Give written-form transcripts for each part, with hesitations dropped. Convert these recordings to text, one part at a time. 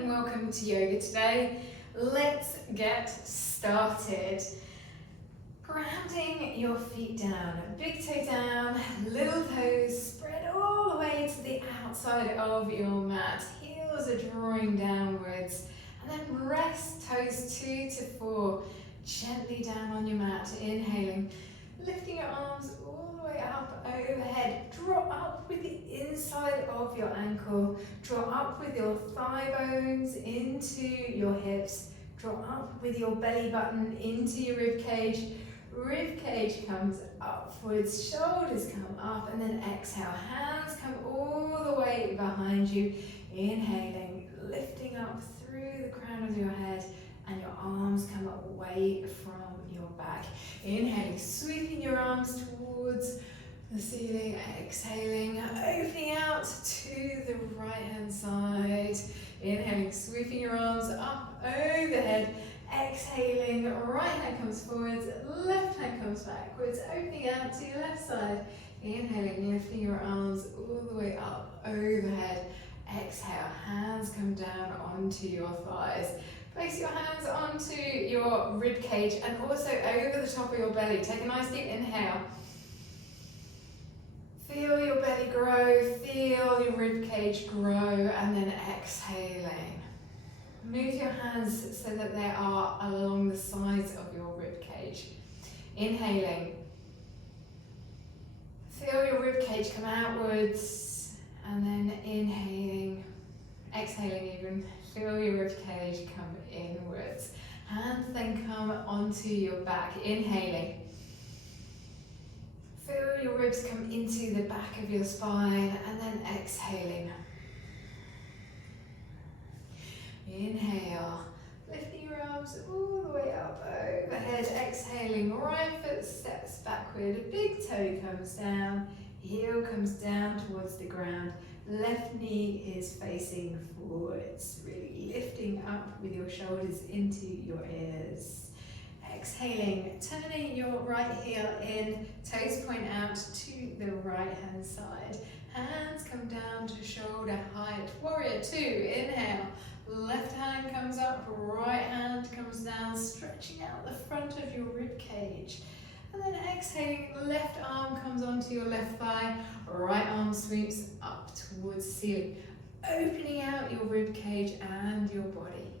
and welcome to yoga today. Let's get started. Grounding your feet down, big toe down, little toes spread all the way to the outside of your mat. Heels are drawing downwards, and then rest toes 2 to 4 gently down on your mat. Inhaling, lifting your arms all the way up overhead. Draw up with the inside of your ankle. Draw up with your thigh bones into your hips. Draw up with your belly button into your rib cage. Rib cage comes upwards, shoulders come up, and then exhale. Hands come all the way behind you. Inhaling, lifting up through the crown of your head, and your arms come away from your back. Inhaling, sweeping your arms towards the ceiling. Exhaling, opening out to the right hand side. Inhaling, sweeping your arms up overhead. Exhaling, right hand comes forwards, left hand comes backwards, opening out to your left side. Inhaling, lifting your arms all the way up overhead. Exhale, hands come down onto your thighs. Place your hands onto your rib cage and also over the top of your belly. Take a nice deep inhale. Feel your belly grow, feel your rib cage grow, and then exhaling. Move your hands so that they are along the sides of your rib cage. Inhaling. Feel your rib cage come outwards, and then inhaling. Exhaling even. Feel your rib cage come inwards. Hands then come onto your back. Inhaling. Feel your ribs come into the back of your spine, and then exhaling. Inhale, lifting your arms all the way up overhead, exhaling, right foot steps backward, big toe comes down, heel comes down towards the ground, left knee is facing forwards, really lifting up with your shoulders into your ears. Exhaling, turning your right heel in, toes point out to the right hand side, hands come down to shoulder height, warrior 2, inhale. Left hand comes up, right hand comes down, stretching out the front of your rib cage. And then exhaling, left arm comes onto your left thigh, right arm sweeps up towards the ceiling, opening out your rib cage and your body.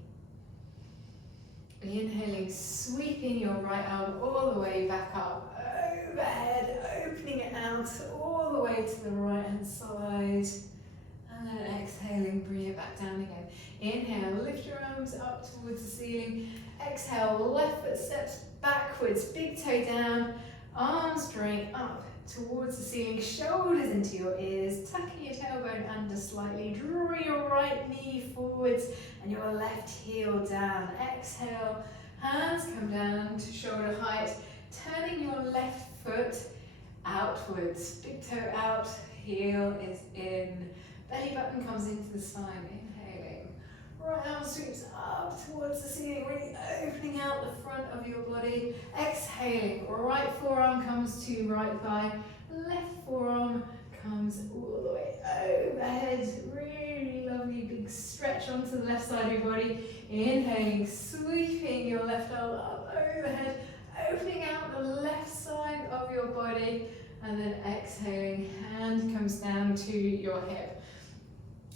Inhaling, sweeping your right arm all the way back up, overhead, opening it out all the way to the right hand side. And then exhaling, bring it back down again. Inhale, lift your arms up towards the ceiling. Exhale, left foot steps backwards, big toe down, arms straight up towards the ceiling, shoulders into your ears, tucking your tailbone under slightly, drawing your right knee forwards and your left heel down. Exhale, hands come down to shoulder height, turning your left foot outwards, big toe out, heel is in. Belly button comes into the spine, inhaling. Right arm sweeps up towards the ceiling, really opening out the front of your body. Exhaling, right forearm comes to right thigh, left forearm comes all the way overhead. Really lovely big stretch onto the left side of your body. Inhaling, sweeping your left arm up overhead, opening out the left side of your body. And then exhaling, hand comes down to your hip.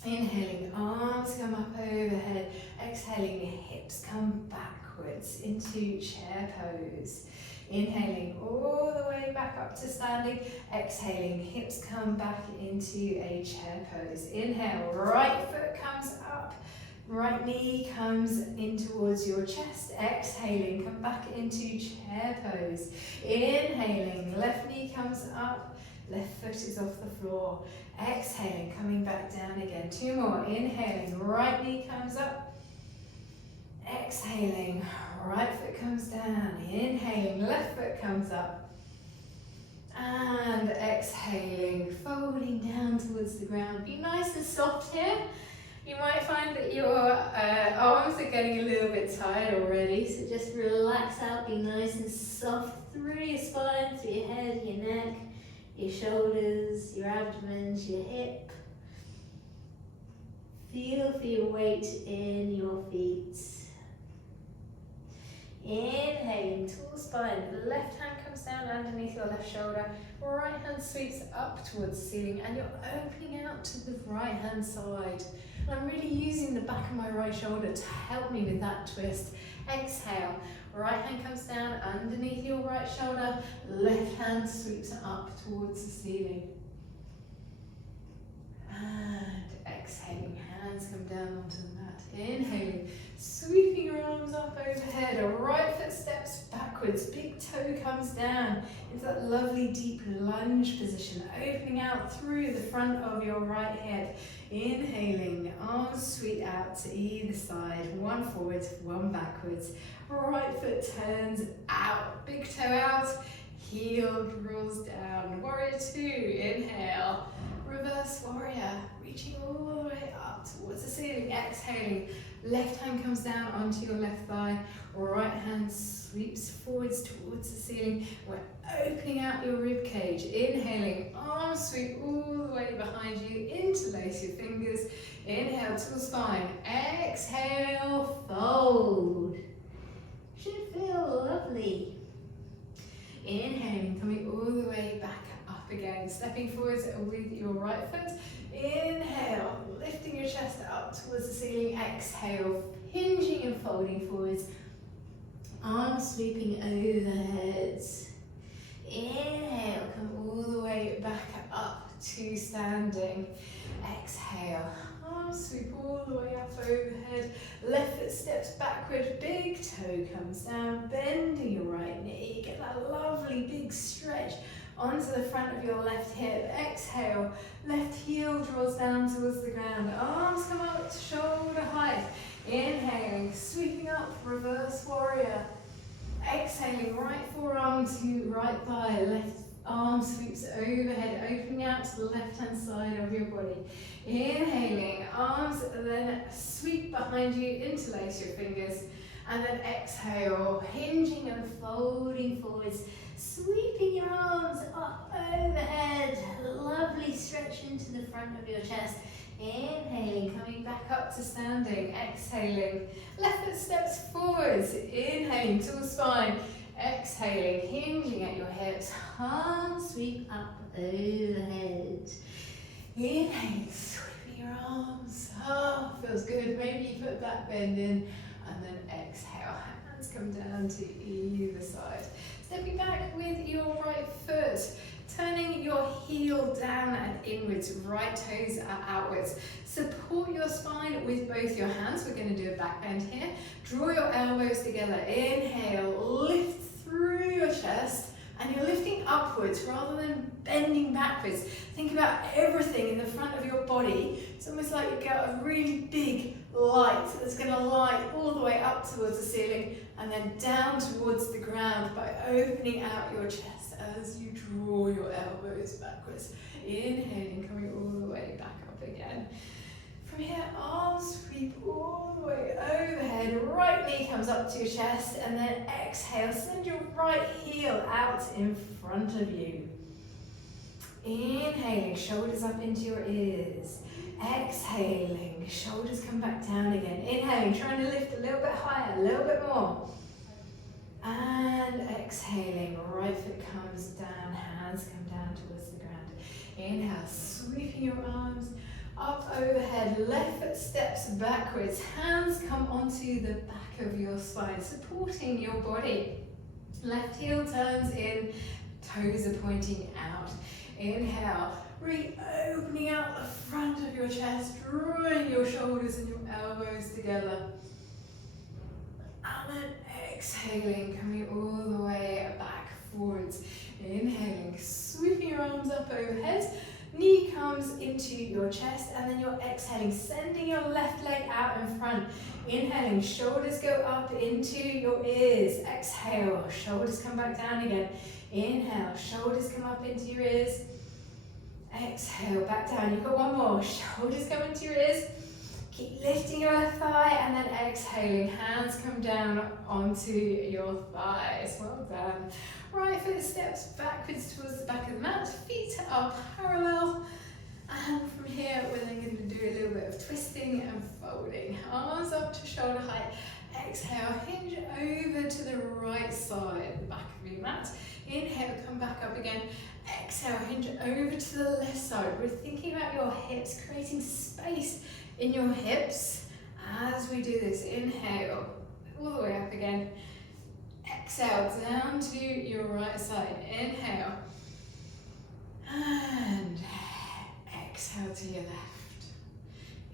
Inhaling, arms come up overhead. Exhaling, hips come backwards into chair pose. Inhaling, all the way back up to standing. Exhaling, hips come back into a chair pose. Inhale, right foot comes up. Right knee comes in towards your chest. Exhaling, come back into chair pose. Inhaling, left knee comes up. Left foot is off the floor. Exhaling, coming back down again. 2 more. Inhaling, right knee comes up. Exhaling, right foot comes down. Inhaling, left foot comes up. And exhaling, folding down towards the ground. Be nice and soft here. You might find that your arms are getting a little bit tired already, so just relax out, be nice and soft through your spine, through your head, your neck, your shoulders, your abdomen, your hip. Feel for your weight in your feet. Inhaling, tall spine, left hand comes down underneath your left shoulder, right hand sweeps up towards the ceiling, and you're opening out to the right hand side. I'm really using the back of my right shoulder to help me with that twist. Exhale, right hand comes down underneath your right shoulder, left hand sweeps up towards the ceiling. And exhaling, hands come down onto the mat. Inhaling, sweeping your arms up overhead, a right foot steps backwards, big toe comes down into that lovely deep lunge position, opening out through the front of your right hip. Inhaling, arms sweep out to either side, one forwards, one backwards. Right foot turns out, big toe out, heel draws down. Warrior two, inhale. Reverse warrior, reaching all the way up towards the ceiling. Exhaling, left hand comes down onto your left thigh, right hand sweeps forwards towards the ceiling. We're opening out your rib cage. Inhaling, arms sweep all the way behind you, interlace your fingers. Inhale, tall spine. Exhale, fold. Should feel lovely. Inhaling, coming all the way back up again, stepping forwards with your right foot. Inhale, lifting your chest up towards the ceiling. Exhale, hinging and folding forwards. Arms sweeping overhead. Inhale, come all the way back up to standing. Exhale, arms sweep all the way up overhead. Left foot steps backward, big toe comes down, bending your right knee. Get that lovely big stretch onto the front of your left hip. Exhale, left heel draws down towards the ground. Arms come up to shoulder height. Inhaling, sweeping up, reverse warrior. Exhaling, right forearm to right thigh, left arm sweeps overhead, opening out to the left hand side of your body. Inhaling, arms then sweep behind you, interlace your fingers, and then exhale, hinging and folding forwards, sweeping your arms up overhead, lovely stretch into the front of your chest. Inhaling, coming back up to standing. Exhaling, left foot steps forwards. Inhaling, tall spine. Exhaling, hinging at your hips. Arms sweep up overhead. Inhaling, sweeping your arms. Oh, feels good. Maybe you put that bend in, and then exhale. Hands come down to either side. Stepping back with your right foot. Turning your heel down and inwards, right toes are outwards. Support your spine with both your hands. We're going to do a back bend here. Draw your elbows together. Inhale, lift through your chest, and you're lifting upwards rather than bending backwards. Think about everything in the front of your body. It's almost like you've got a really big light that's going to light all the way up towards the ceiling and then down towards the ground by opening out your chest as you draw your elbows backwards. Inhaling, coming all the way back up again. From here, arms sweep all the way overhead. Right knee comes up to your chest, and then exhale. Send your right heel out in front of you. Inhaling, shoulders up into your ears. Exhaling, shoulders come back down again. Inhaling, trying to lift a little bit higher, a little bit more. And exhaling, right foot comes down, hands come down towards the ground. Inhale, sweeping your arms up overhead, left foot steps backwards, hands come onto the back of your spine, supporting your body. Left heel turns in, toes are pointing out. Inhale, opening out the front of your chest, drawing your shoulders and your elbows together. And then exhaling, coming all the way back forwards. Inhaling, sweeping your arms up overhead. Knee comes into your chest, and then you're exhaling, sending your left leg out in front. Inhaling, shoulders go up into your ears. Exhale, shoulders come back down again. Inhale, shoulders come up into your ears. Exhale, back down. You've got one more. Shoulders come into your ears. Keep lifting your left thigh, and then exhaling. Hands come down onto your thighs. Well done. Right foot steps backwards towards the back of the mat. Feet are parallel. And from here, we're then going to do a little bit of twisting and folding. Arms up to shoulder height. Exhale, hinge over to the right side, the back of your mat. Inhale, come back up again. Exhale, hinge over to the left side. We're thinking about your hips, creating space in your hips as we do this. Inhale, all the way up again. Exhale, down to your right side. Inhale. And exhale to your left.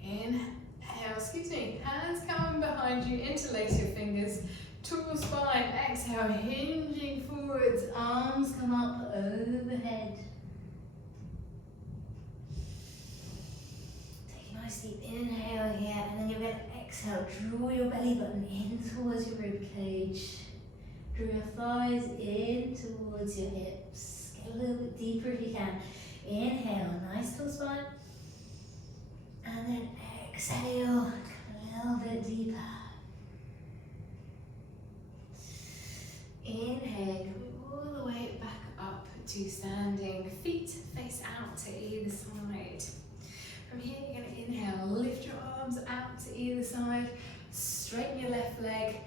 Inhale, excuse me. Hands coming behind you, interlace your fingers. Tall spine, exhale, hinging forwards, arms come up overhead. Take a nice deep inhale here, and then you're going to exhale. Draw your belly button in towards your rib cage. Draw your thighs in towards your hips. Get a little bit deeper if you can. Inhale, nice tall spine. And then exhale, come a little bit deeper. Inhale, all the way back up to standing. Feet face out to either side. From here, you're going to inhale, lift your arms out to either side. Straighten your left leg.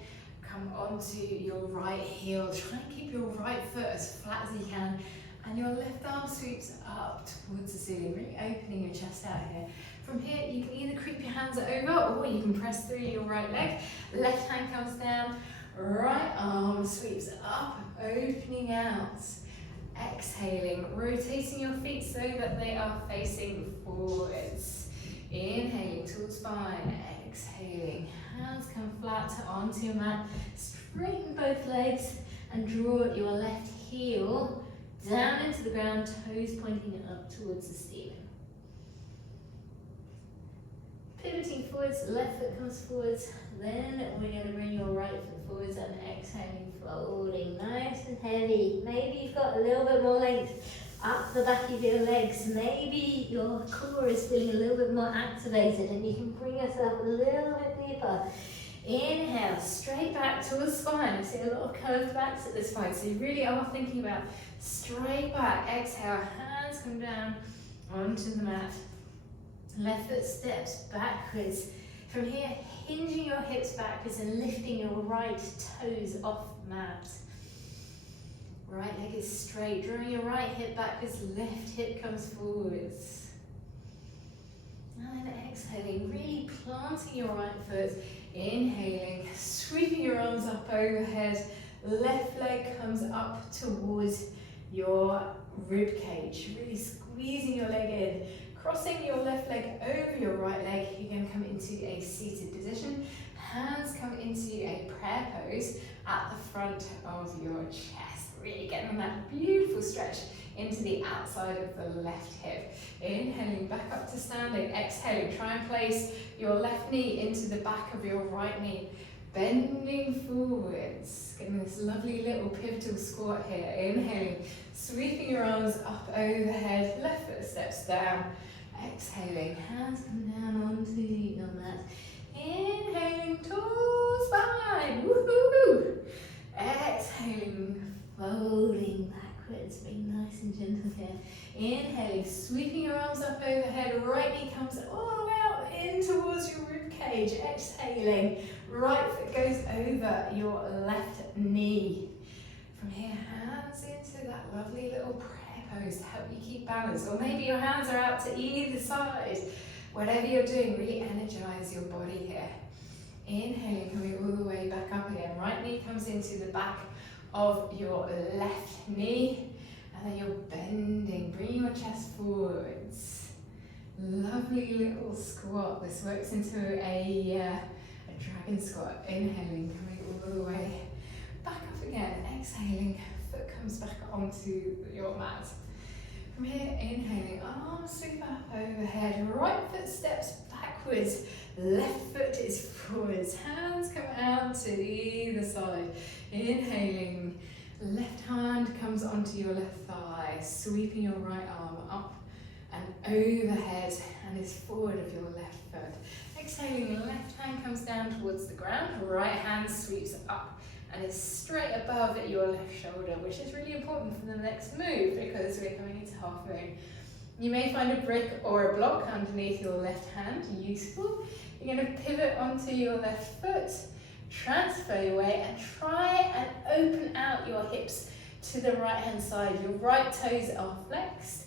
Come onto your right heel. Try and keep your right foot as flat as you can. And your left arm sweeps up towards the ceiling, really opening your chest out here. From here, you can either creep your hands over or you can press through your right leg. Left hand comes down. Right arm sweeps up, opening out. Exhaling, rotating your feet so that they are facing forwards. Inhaling, tall spine. Exhaling, hands come flat onto your mat. Straighten both legs and draw your left heel down into the ground, toes pointing up towards the ceiling. Pivoting forwards, left foot comes forwards. Then we're going to bring your right foot forwards and exhaling, folding nice and heavy. Maybe you've got a little bit more length up the back of your legs. Maybe your core is feeling a little bit more activated and you can bring yourself a little bit deeper. Inhale, straight back to the spine. I see a lot of curved backs at this point, so you really are thinking about straight back. Exhale, hands come down onto the mat. Left foot steps backwards. From here, hinging your hips backwards and lifting your right toes off the mat. Right leg is straight, drawing your right hip backwards, left hip comes forwards. And then exhaling, really planting your right foot. Inhaling, sweeping your arms up overhead. Left leg comes up towards your rib cage, really squeezing your leg in. Crossing your left leg over your right leg, you're going to come into a seated position. Hands come into a prayer pose at the front of your chest. Really getting that beautiful stretch into the outside of the left hip. Inhaling back up to standing. Exhaling, try and place your left knee into the back of your right knee. Bending forwards, getting this lovely little pivotal squat here. Inhaling, sweeping your arms up overhead, left foot steps down. Exhaling, hands come down onto your mat. Inhaling, tall spine. Woohoo! Exhaling, folding backwards, being nice and gentle here. Inhaling, sweeping your arms up overhead. Right knee comes all the way up in towards your rib cage. Exhaling, right foot goes over your left knee. From here, hands into that lovely little prayer pose to help you keep balance. Or maybe your hands are out to either side. Whatever you're doing, really energize your body here. Inhaling, coming all the way back up again. Right knee comes into the back of your left knee. And then you're bending, bringing your chest forwards. Lovely little squat. This works into a dragon squat. Inhaling, coming all the way back up again. Exhaling, foot comes back onto your mat. From here, inhaling, arms sweep up overhead. Right foot steps backwards. Left foot is forwards. Hands come out to either side. Inhaling, left hand comes onto your left thigh, sweeping your right arm up and overhead and is forward of your left foot. Exhaling, left hand comes down towards the ground, right hand sweeps up and is straight above your left shoulder, which is really important for the next move because we're coming into half moon. You may find a brick or a block underneath your left hand useful. You're going to pivot onto your left foot, transfer your weight, and try and open out your hips to the right hand side. Your right toes are flexed,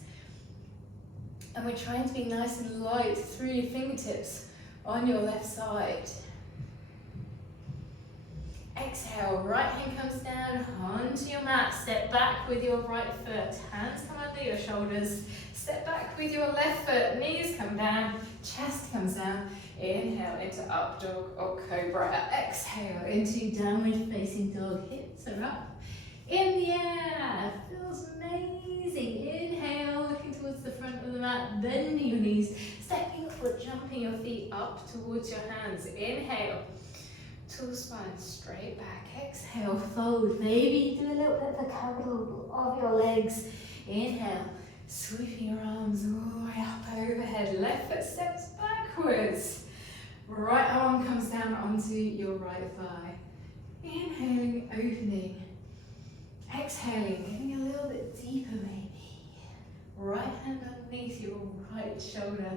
and we're trying to be nice and light through your fingertips on your left side. Exhale, right hand comes down onto your mat. Step back with your right foot. Hands come under your shoulders. Step back with your left foot. Knees come down. Chest comes down. Inhale into up dog or cobra. Exhale into downward facing dog. Hips are up in the air. Feels amazing. Inhale, looking towards the front of the mat. Bending your knees. Stepping your foot, jumping your feet up towards your hands. Inhale. Tall spine, straight back. Exhale, fold. Maybe do a little bit of a cuddle of your legs. Inhale, sweeping your arms all the way up overhead. Left foot steps backwards. Right arm comes down onto your right thigh. Inhaling, opening. Exhaling, getting a little bit deeper maybe. Right hand underneath your right shoulder.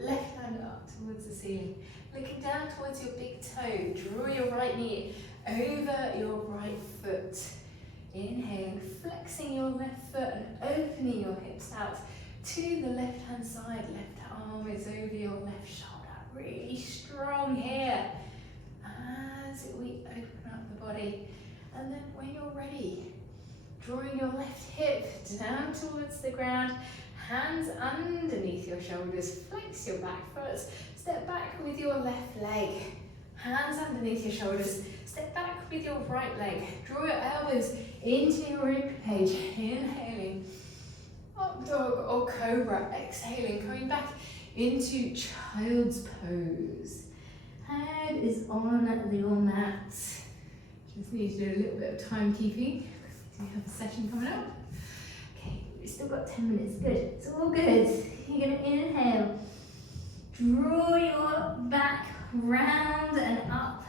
Left hand up towards the ceiling. Looking down towards your big toe, draw your right knee over your right foot. Inhaling, flexing your left foot and opening your hips out to the left hand side. Left arm is over your left shoulder. Really strong here as we open up the body. And then when you're ready, drawing your left hip down towards the ground, hands underneath your shoulders, flex your back foot. Step back with your left leg, hands underneath your shoulders. Step back with your right leg. Draw your elbows into your ribcage. Inhaling, up dog or cobra. Exhaling, coming back into child's pose. Head is on your mat. Just need to do a little bit of timekeeping. We have a session coming up. Okay, we've still got 10 minutes. Good, it's all good. You're going to inhale. Draw your back round and up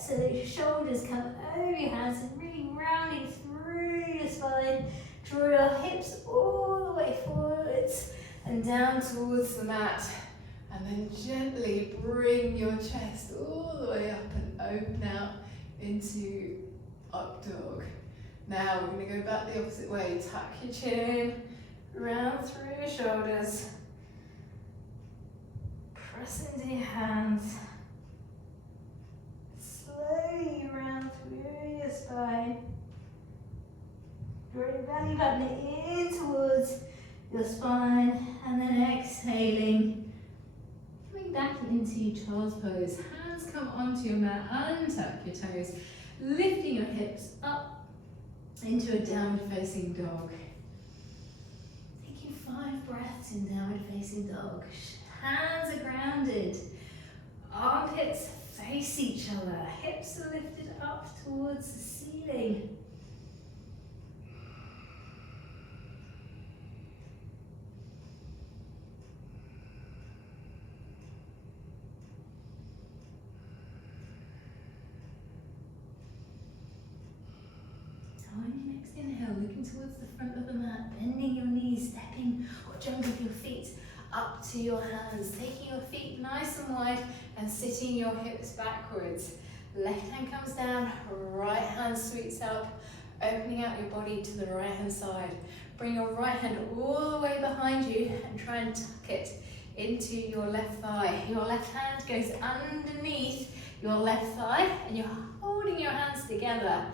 so that your shoulders come over your hands and really rounding through your spine. Draw your hips all the way forwards and down towards the mat. And then gently bring your chest all the way up and open out into up dog. Now we're going to go back the opposite way. Tuck your chin, round through your shoulders. Press into your hands. Slowly round through your spine. Draw your belly button in towards your spine and then exhaling. Coming back into child's pose. Hands come onto your mat, untuck your toes. Lifting your hips up into a downward facing dog. Taking 5 breaths in downward facing dog. Hands are grounded, armpits face each other, hips are lifted up towards the ceiling. On your next inhale, looking towards the front of the mat, bending your knees, stepping or jumping your feet up to your hands, taking your feet nice and wide and sitting your hips backwards. Left hand comes down, right hand sweeps up, opening out your body to the right hand side. Bring your right hand all the way behind you and try and tuck it into your left thigh. Your left hand goes underneath your left thigh and you're holding your hands together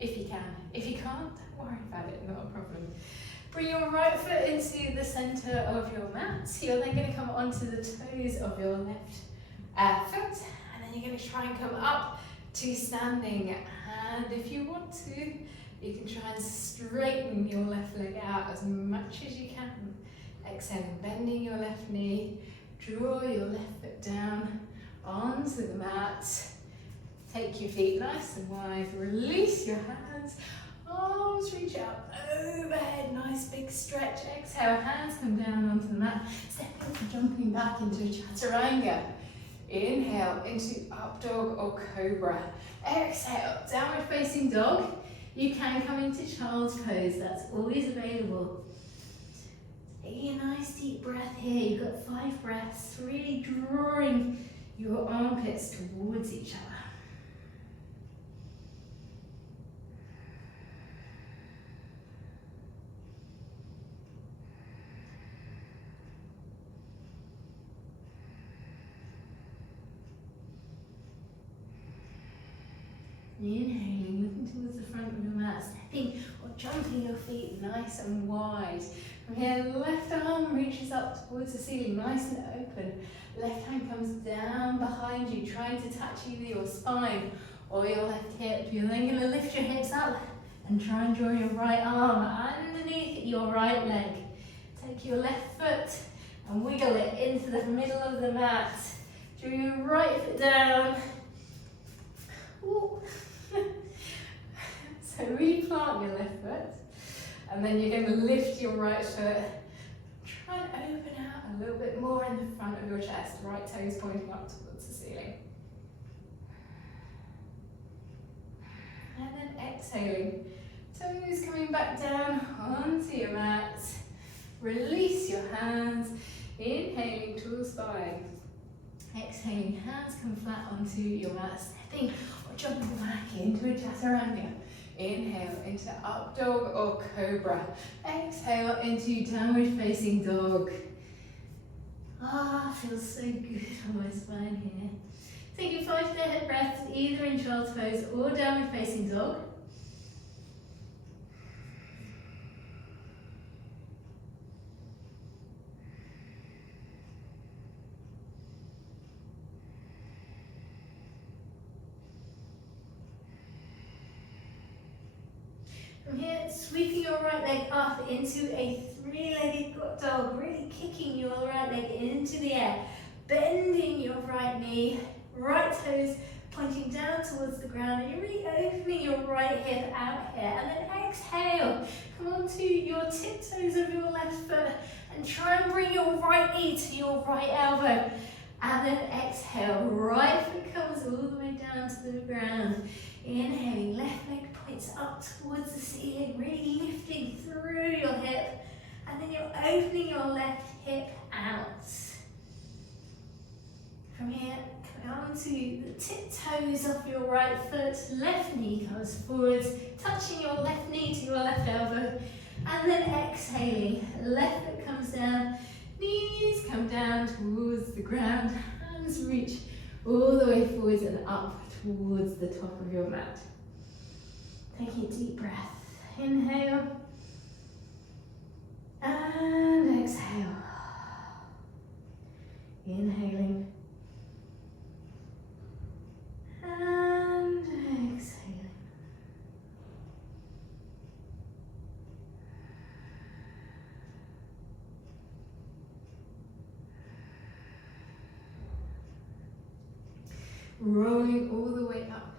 if you can. If you can't, don't worry about it, not a problem. Bring your right foot into the center of your mat. You're then going to come onto the toes of your left foot, and then you're going to try and come up to standing. And if you want to, you can try and straighten your left leg out as much as you can. Exhaling, bending your left knee. Draw your left foot down onto the mat. Take your feet nice and wide. Release your hands. Arms reach up overhead, nice big stretch. Exhale, hands come down onto the mat. Stepping for jumping back into chaturanga. Inhale into up dog or cobra. Exhale, downward facing dog. You can come into child's pose, that's always available. Take a nice deep breath here. You've got 5 breaths, really drawing your armpits towards each other. Inhaling, looking towards the front of your mat, stepping or jumping your feet nice and wide. From here, left arm reaches up towards the ceiling, nice and open. Left hand comes down behind you, trying to touch either your spine or your left hip. You're then going to lift your hips up and try and draw your right arm underneath your right leg. Take your left foot and wiggle it into the middle of the mat. Draw your right foot down. Ooh. So really plant your left foot, and then you're going to lift your right foot. Try and open out a little bit more in the front of your chest, right toes pointing up towards the ceiling. And then exhaling, toes coming back down onto your mat. Release your hands, inhaling to the spine. Exhaling, hands come flat onto your mat, stepping or jumping back into a chaturanga. Inhale into up dog or cobra. Exhale into downward facing dog. Feels so good on my spine here. Taking 5 deep breaths either in child's pose or downward facing dog. From here, sweeping your right leg up into a 3-legged dog, really kicking your right leg into the air, bending your right knee, right toes pointing down towards the ground, and you're really opening your right hip out here, and then exhale, come onto your tiptoes of your left foot, and try and bring your right knee to your right elbow, and then exhale, right foot comes all the way down to the ground. Inhaling, left leg points up towards the ceiling, really lifting through your hip, and then you're opening your left hip out. From here, come onto the tiptoes of your right foot, left knee comes forwards, touching your left knee to your left elbow, and then exhaling, left foot comes down, knees come down towards the ground, hands reach all the way forwards and up towards the top of your mat. Taking a deep breath. Inhale and exhale. Inhaling and exhaling. Rolling all the way up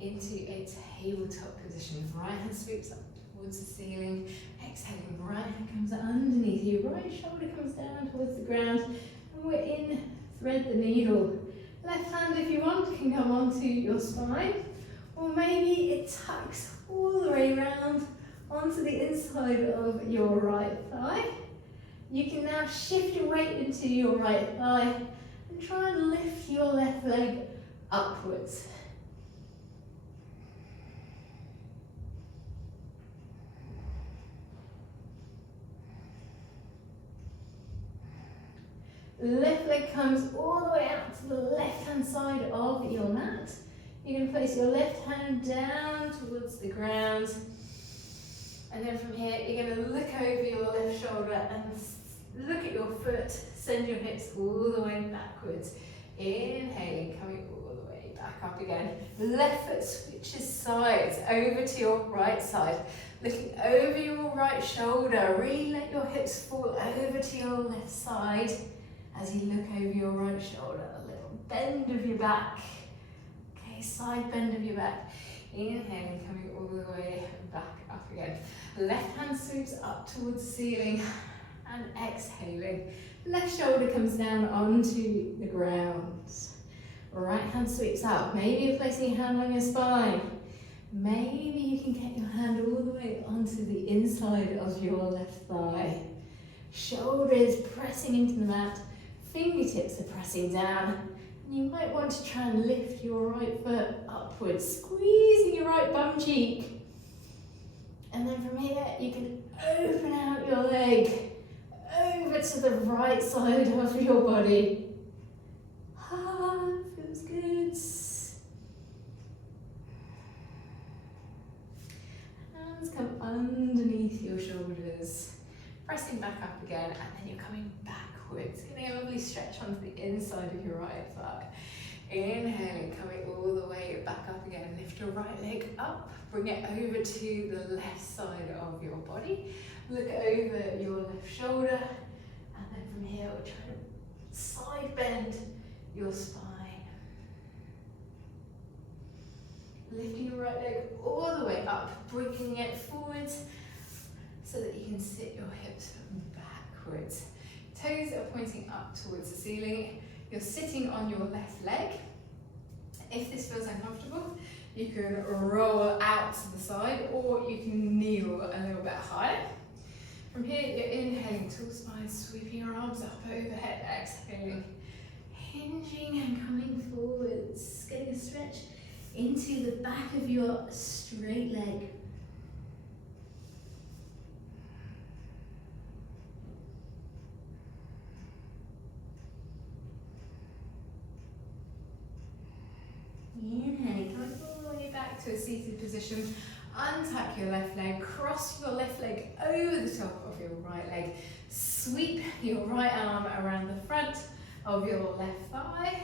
into a tabletop position. Right hand sweeps up towards the ceiling. Exhaling, right hand comes underneath you. Right shoulder comes down towards the ground. And we're in thread the needle. Left hand, if you want, can come onto your spine. Or maybe it tucks all the way around onto the inside of your right thigh. You can now shift your weight into your right thigh and try and lift your left leg upwards. Left leg comes all the way out to the left hand side of your mat. You're going to place your left hand down towards the ground, and then from here you're going to look over your left shoulder and look at your foot, send your hips all the way backwards. Inhaling, coming all the way back up again. Left foot switches sides over to your right side. Looking over your right shoulder, really let your hips fall over to your left side as you look over your right shoulder. A little bend of your back. Okay, side bend of your back. Inhaling, coming all the way back up again. Left hand sweeps up towards the ceiling and exhaling. Left shoulder comes down onto the ground. Right hand sweeps up. Maybe you're placing your hand on your spine. Maybe you can get your hand all the way onto the inside of your left thigh. Shoulders pressing into the mat, fingertips are pressing down. And you might want to try and lift your right foot upwards, squeezing your right bum cheek. And then from here, you can open out your leg over to the right side of your body. Ah, feels good. Hands come underneath your shoulders, pressing back up again, and then you're coming backwards, getting a lovely stretch onto the inside of your right thigh. Inhaling, coming all the way back up again. Lift your right leg up, bring it over to the left side of your body. Look over your left shoulder, and then from here we're trying to side bend your spine. Lifting your right leg all the way up, bringing it forwards so that you can sit your hips backwards. Toes are pointing up towards the ceiling. You're sitting on your left leg. If this feels uncomfortable, you can roll out to the side or you can kneel a little bit higher. From here, you're inhaling, tall spine, sweeping your arms up overhead, exhaling, hinging and coming forwards, getting a stretch into the back of your straight leg. Inhaling, coming all the way back to a seated position. Untuck your left leg, cross your left leg over the top of your right leg. Sweep your right arm around the front of your left thigh.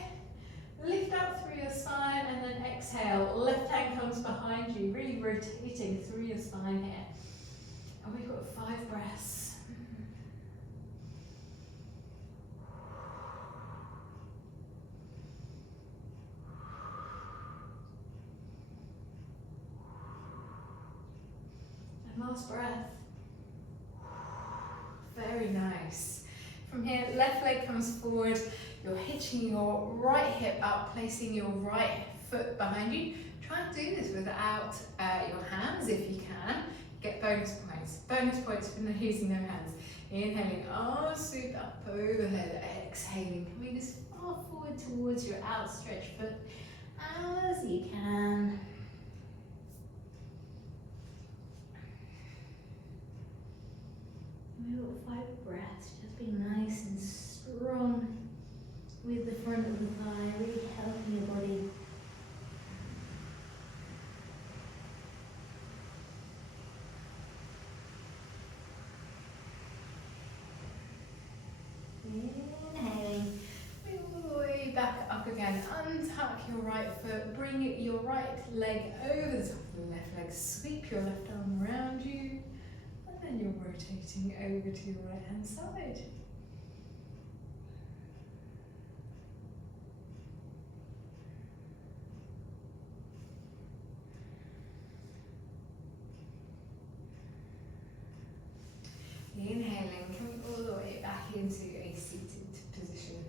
Lift up through your spine and then exhale. Left hand comes behind you, really rotating through your spine here. And we've got 5 breaths. Last breath. Very nice. From here, left leg comes forward. You're hitching your right hip up, placing your right foot behind you. Try and do this without your hands if you can. Get bonus points. Bonus points for using no hands. Inhaling, arms sweep up overhead. Exhaling, coming as far forward towards your outstretched foot as you can. We've got 5 breaths, just being nice and strong with the front of the thigh, really helping your body. Inhaling, bring all the way back up again. Untuck your right foot, bring your right leg over the top of the left leg, sweep your left arm around you. And you're rotating over to your right hand side. Inhaling, coming all the way back into a seated position.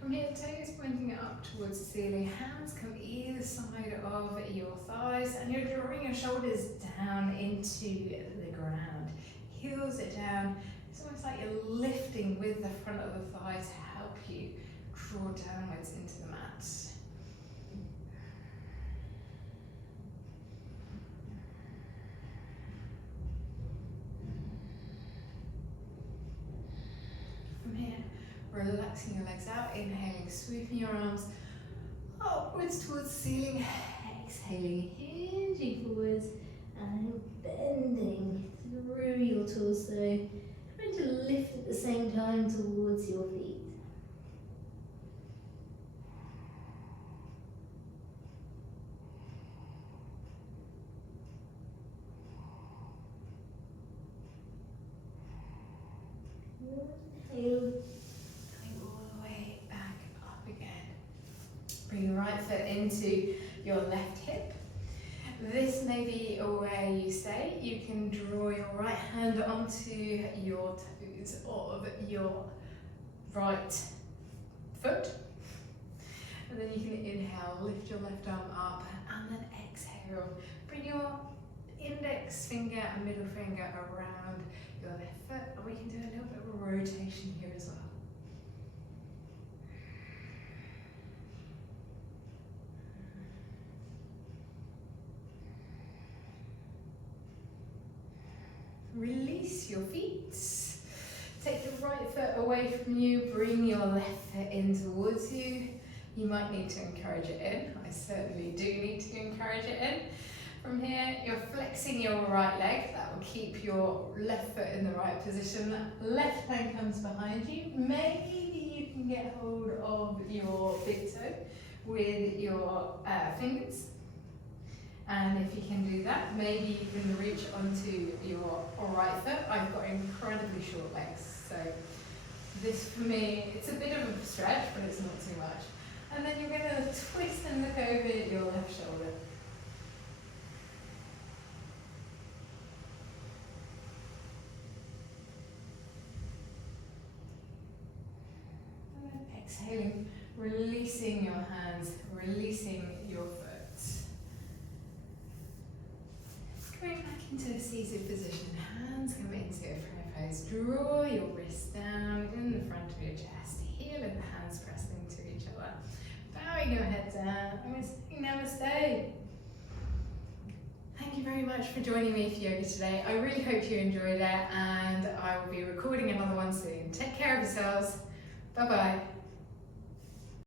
From here, toes pointing up towards the ceiling, hands come either side of your thighs, and you're drawing your shoulders down into the ground. Heels it down. It's almost like you're lifting with the front of the thigh to help you draw downwards into the mat. From here, relaxing your legs out, inhaling, sweeping your arms upwards towards the ceiling, exhaling, hinging forwards and bending through your torso, trying to lift at the same time towards your feet. Inhale, coming all the way back up again. Bring your right foot into your left hip. This may be where you stay. You can draw your right hand onto your toes of your right foot. And then you can inhale, lift your left arm up, and then exhale. Bring your index finger and middle finger around your left foot, and we can do a little bit of a rotation here as well. Release your feet. Take your right foot away from you, bring your left foot in towards you. You might need to encourage it in. I certainly do need to encourage it in. From here, you're flexing your right leg. That will keep your left foot in the right position. Left hand comes behind you. Maybe you can get hold of your big toe with your fingers. And if you can do that, maybe you can reach onto your right foot. I've got incredibly short legs, so this for me, it's a bit of a stretch, but it's not too much. And then you're going to twist and look over your left shoulder. And then exhaling, releasing your hands, releasing your foot. Going back into a seated position, hands come into a prayer pose. Draw your wrists down in the front of your chest, heel and the hands pressed into each other. Bowing your head down, and we're saying namaste. Thank you very much for joining me for yoga today. I really hope you enjoyed it, and I will be recording another one soon. Take care of yourselves. Bye bye.